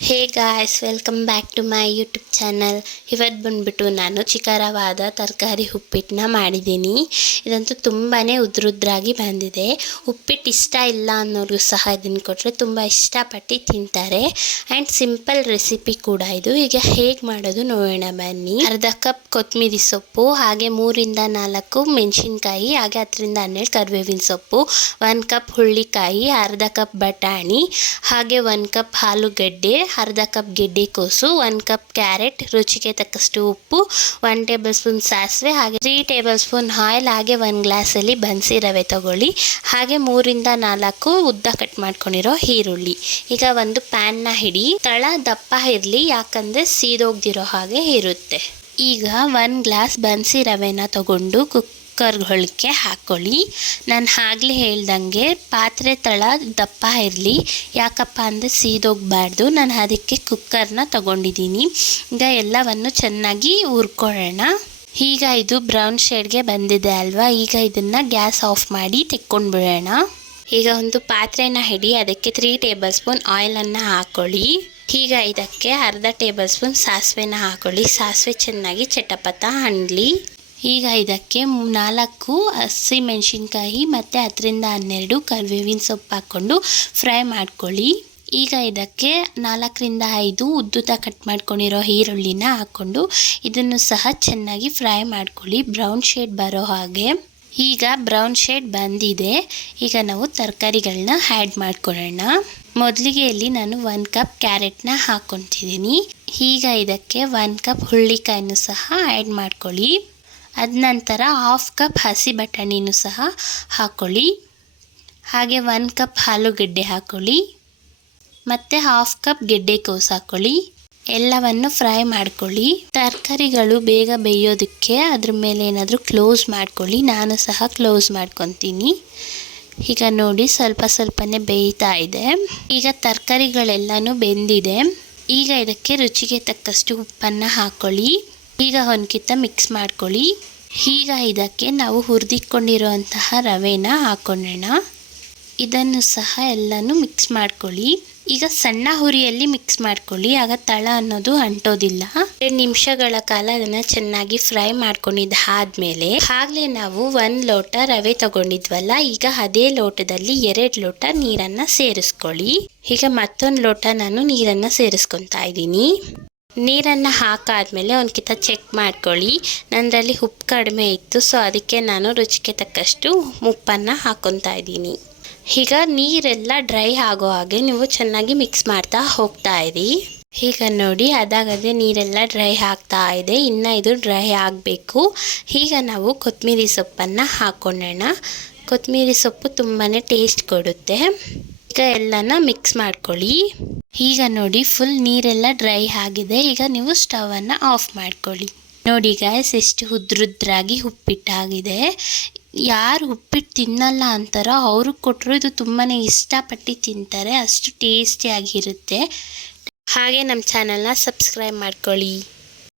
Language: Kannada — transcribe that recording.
Hey guys, welcome back to my YouTube channel. ಇವತ್ತು ಬಂದುಬಿಟ್ಟು ನಾನು ಚಿಕರವಾದ ತರಕಾರಿ ಉಪ್ಪಿಟ್ಟನ್ನ ಮಾಡಿದ್ದೀನಿ. ಇದಂತೂ ತುಂಬಾ ಉದ್ರುದ್ರಾಗಿ ಬಂದಿದೆ. ಉಪ್ಪಿಟ್ಟು ಇಷ್ಟ ಇಲ್ಲ ಅನ್ನೋರು ಸಹ ಇದನ್ನು ಕೊಟ್ಟರೆ ತುಂಬ ಇಷ್ಟಪಟ್ಟು ತಿಂತಾರೆ. ಆ್ಯಂಡ್ ಸಿಂಪಲ್ ರೆಸಿಪಿ ಕೂಡ ಇದು. ಈಗ ಹೇಗೆ ಮಾಡೋದು ನೋಡೋಣ ಬನ್ನಿ. ಅರ್ಧ ಕಪ್ ಕೊತ್ತಂಬರಿ ಸೊಪ್ಪು, ಹಾಗೆ 3-4 ಮೆಣಸಿನ್ಕಾಯಿ, ಹಾಗೆ 10-12 ಕರಿಬೇವಿನ ಸೊಪ್ಪು, 1 ಕಪ್ ಹುಳ್ಳಿಕಾಯಿ, ಅರ್ಧ ಕಪ್ ಬಟಾಣಿ, ಹಾಗೆ 1 ಕಪ್ ಆಲೂಗಡ್ಡೆ, ಅರ್ಧ ಕಪ್ ಗೆಡ್ಡೆಕೋಸು, 1 ಕಪ್ ಕ್ಯಾರೆಟ್, ರುಚಿಗೆ ತಕ್ಕಷ್ಟು ಉಪ್ಪು, 1 ಟೇಬಲ್ ಸ್ಪೂನ್ ಸಾಸಿವೆ, ಹಾಗೆ 3 ಟೇಬಲ್ ಸ್ಪೂನ್ ಆಯಿಲ್, ಹಾಗೆ 1 ಗ್ಲಾಸಲ್ಲಿ ಬನ್ಸಿ ರವೆ ತಗೊಳ್ಳಿ, ಹಾಗೆ 3-4 ಉದ್ದ ಕಟ್ ಮಾಡ್ಕೊಂಡಿರೋ ಈರುಳ್ಳಿ. ಈಗ ಒಂದು ಪ್ಯಾನ್ನ ಹಿಡಿ, ತಳ ದಪ್ಪ ಇರಲಿ, ಯಾಕಂದರೆ ಸೀದೋಗ್ದಿರೋ ಹಾಗೆ ಇರುತ್ತೆ. ಈಗ 1 ಗ್ಲಾಸ್ ಬನ್ಸಿ ರವೆನ ತಗೊಂಡು ಕುಕ್ಕರ್ಗಳಿಗೆ ಹಾಕ್ಕೊಳ್ಳಿ. ನಾನು ಆಗಲೇ ಹೇಳ್ದಂಗೆ ಪಾತ್ರೆ ತಳ ದಪ್ಪ ಇರಲಿ, ಯಾಕಪ್ಪ ಅಂದರೆ ಸೀದೋಗಬಾರ್ದು. ನಾನು ಅದಕ್ಕೆ ಕುಕ್ಕರ್ನ ತಗೊಂಡಿದ್ದೀನಿ. ಈಗ ಎಲ್ಲವನ್ನು ಚೆನ್ನಾಗಿ ಹುರ್ಕೊಳ್ಳೋಣ. ಈಗ ಇದು ಬ್ರೌನ್ ಶೇಡ್ಗೆ ಬಂದಿದೆ ಅಲ್ವಾ. ಈಗ ಇದನ್ನು ಗ್ಯಾಸ್ ಆಫ್ ಮಾಡಿ ತೆಕ್ಕೊಂಡ್ಬಿಡೋಣ. ಈಗ ಒಂದು ಪಾತ್ರೆನ ಹಿಡಿ, ಅದಕ್ಕೆ 3 ಟೇಬಲ್ ಸ್ಪೂನ್ ಆಯಿಲನ್ನು ಹಾಕ್ಕೊಳ್ಳಿ. ಈಗ ಇದಕ್ಕೆ ಅರ್ಧ ಟೇಬಲ್ ಸ್ಪೂನ್ ಸಾಸಿವೆನ ಹಾಕ್ಕೊಳ್ಳಿ. ಸಾಸಿವೆ ಚೆನ್ನಾಗಿ ಚಟಪಟ ಹಣ್ಣಲಿ. ಈಗ ಇದಕ್ಕೆ 4 ಹಸಿಮೆಣಸಿನ್ಕಾಯಿ ಮತ್ತು 10-12 ಕರಿಬೇವಿನ ಸೊಪ್ಪು ಹಾಕ್ಕೊಂಡು ಫ್ರೈ ಮಾಡ್ಕೊಳ್ಳಿ. ಈಗ ಇದಕ್ಕೆ 4-5 ಉದ್ದುದ ಕಟ್ ಮಾಡ್ಕೊಂಡಿರೋ ಈರುಳ್ಳಿನ ಹಾಕ್ಕೊಂಡು ಇದನ್ನು ಸಹ ಚೆನ್ನಾಗಿ ಫ್ರೈ ಮಾಡ್ಕೊಳ್ಳಿ, ಬ್ರೌನ್ ಶೇಡ್ ಬರೋ ಹಾಗೆ. ಈಗ ಬ್ರೌನ್ ಶೇಡ್ ಬಂದಿದೆ. ಈಗ ನಾವು ತರಕಾರಿಗಳನ್ನ ಆ್ಯಡ್ ಮಾಡ್ಕೊಳ್ಳೋಣ. ಮೊದಲಿಗೆ ಇಲ್ಲಿ ನಾನು 1 ಕಪ್ ಕ್ಯಾರೆಟ್ನ ಹಾಕ್ಕೊತಿದ್ದೀನಿ. ಈಗ ಇದಕ್ಕೆ 1 ಕಪ್ ಹುಳ್ಳಿಕಾಯನ್ನು ಸಹ ಆ್ಯಡ್ ಮಾಡ್ಕೊಳ್ಳಿ. ಅದ ನಂತರ 1/2 ಕಪ್ ಹಸಿ ಬಟಾಣಿನೂ ಸಹ ಹಾಕ್ಕೊಳ್ಳಿ. ಹಾಗೆ 1 ಕಪ್ ಆಲೂಗಡ್ಡೆ ಹಾಕ್ಕೊಳ್ಳಿ ಮತ್ತು 1/2 ಕಪ್ ಗೆಡ್ಡೆಕೋಸು ಹಾಕ್ಕೊಳ್ಳಿ. ಎಲ್ಲವನ್ನು ಫ್ರೈ ಮಾಡ್ಕೊಳ್ಳಿ. ತರಕಾರಿಗಳು ಬೇಗ ಬೇಯೋದಕ್ಕೆ ಅದ್ರ ಮೇಲೆ ಏನಾದರೂ ಕ್ಲೋಸ್ ಮಾಡ್ಕೊಳ್ಳಿ. ನಾನು ಸಹ ಕ್ಲೋಸ್ ಮಾಡ್ಕೊತೀನಿ. ಈಗ ನೋಡಿ ಸ್ವಲ್ಪನೇ ಬೇಯ್ತಾ ಇದೆ. ಈಗ ತರಕಾರಿಗಳೆಲ್ಲನೂ ಬೆಂದಿದೆ. ಈಗ ಇದಕ್ಕೆ ರುಚಿಗೆ ತಕ್ಕಷ್ಟು ಉಪ್ಪನ್ನು ಹಾಕ್ಕೊಳ್ಳಿ. ಈಗ ಒಂದ್ಕಿತ ಮಿಕ್ಸ್ ಮಾಡ್ಕೊಳ್ಳಿ. ಈಗ ಇದಕ್ಕೆ ನಾವು ಹುರಿದಿಟ್ಕೊಂಡಿರುವಂತಹ ರವೆನ ಹಾಕ್ಕೊಳ್ಳೋಣ. ಇದನ್ನು ಸಹ ಎಲ್ಲನೂ ಮಿಕ್ಸ್ ಮಾಡ್ಕೊಳ್ಳಿ. ಈಗ ಸಣ್ಣ ಹುರಿಯಲ್ಲಿ ಮಿಕ್ಸ್ ಮಾಡ್ಕೊಳ್ಳಿ, ಆಗ ತಳ ಅನ್ನೋದು ಅಂಟೋದಿಲ್ಲ. 2 ನಿಮಿಷಗಳ ಕಾಲ ಅದನ್ನು ಚೆನ್ನಾಗಿ ಫ್ರೈ ಮಾಡ್ಕೊಂಡಿದ್ದಾದ್ಮೇಲೆ ಆಗಲೇ ನಾವು 1 ಲೋಟ ರವೆ ತಗೊಂಡಿದ್ವಲ್ಲ, ಈಗ ಅದೇ ಲೋಟದಲ್ಲಿ 2 ಲೋಟ ನೀರನ್ನು ಸೇರಿಸ್ಕೊಳ್ಳಿ. ಈಗ ಮತ್ತೊಂದು ಲೋಟ ನಾನು ನೀರನ್ನು ಸೇರಿಸ್ಕೊತಾ ಇದ್ದೀನಿ. ನೀರನ್ನು ಹಾಕಾದ್ಮೇಲೆ ಒಂದ್ಕಿತ ಚೆಕ್ ಮಾಡ್ಕೊಳ್ಳಿ. ನನ್ನರಲ್ಲಿ ಉಪ್ಪು ಕಡಿಮೆ ಇತ್ತು, ಸೊ ಅದಕ್ಕೆ ನಾನು ರುಚಿಗೆ ತಕ್ಕಷ್ಟು ಉಪ್ಪನ್ನು ಹಾಕ್ಕೊತಾ ಇದ್ದೀನಿ. ಈಗ ನೀರೆಲ್ಲ ಡ್ರೈ ಆಗೋ ಹಾಗೆ ನೀವು ಚೆನ್ನಾಗಿ ಮಿಕ್ಸ್ ಮಾಡ್ತಾ ಹೋಗ್ತಾ ಇರಿ. ಈಗ ನೋಡಿ ಅದಾಗದೇ ನೀರೆಲ್ಲ ಡ್ರೈ ಆಗ್ತಾ ಇದೆ. ಇನ್ನು ಇದು ಡ್ರೈ ಆಗಬೇಕು. ಈಗ ನಾವು ಕೊತ್ತಂಬರಿ ಸೊಪ್ಪನ್ನು ಹಾಕ್ಕೊಳ್ಳೋಣ. ಕೊತ್ತಂಬರಿ ಸೊಪ್ಪು ತುಂಬಾ ಟೇಸ್ಟ್ ಕೊಡುತ್ತೆ. ಈಗ ಎಲ್ಲನ ಮಿಕ್ಸ್ ಮಾಡ್ಕೊಳ್ಳಿ. ಈಗ ನೋಡಿ ಫುಲ್ ನೀರೆಲ್ಲ ಡ್ರೈ ಆಗಿದೆ. ಈಗ ನೀವು ಸ್ಟವನ್ನು ಆಫ್ ಮಾಡ್ಕೊಳ್ಳಿ. ನೋಡಿ ಗಾಯ್ಸ್, ಎಷ್ಟು ಉದ್ರುದ್ರಾಗಿ ಉಪ್ಪಿಟ್ಟಾಗಿದೆ. ಯಾರು ಉಪ್ಪಿಟ್ಟು ತಿನ್ನಲ್ಲ ಅಂತಾರೋ ಅವ್ರಿಗೆ ಕೊಟ್ಟರು ಇದು ತುಂಬಾ ಇಷ್ಟಪಟ್ಟು ತಿಂತಾರೆ. ಅಷ್ಟು ಟೇಸ್ಟಿಯಾಗಿರುತ್ತೆ. ಹಾಗೆ ನಮ್ಮ ಚಾನಲ್ನ ಸಬ್ಸ್ಕ್ರೈಬ್ ಮಾಡ್ಕೊಳ್ಳಿ.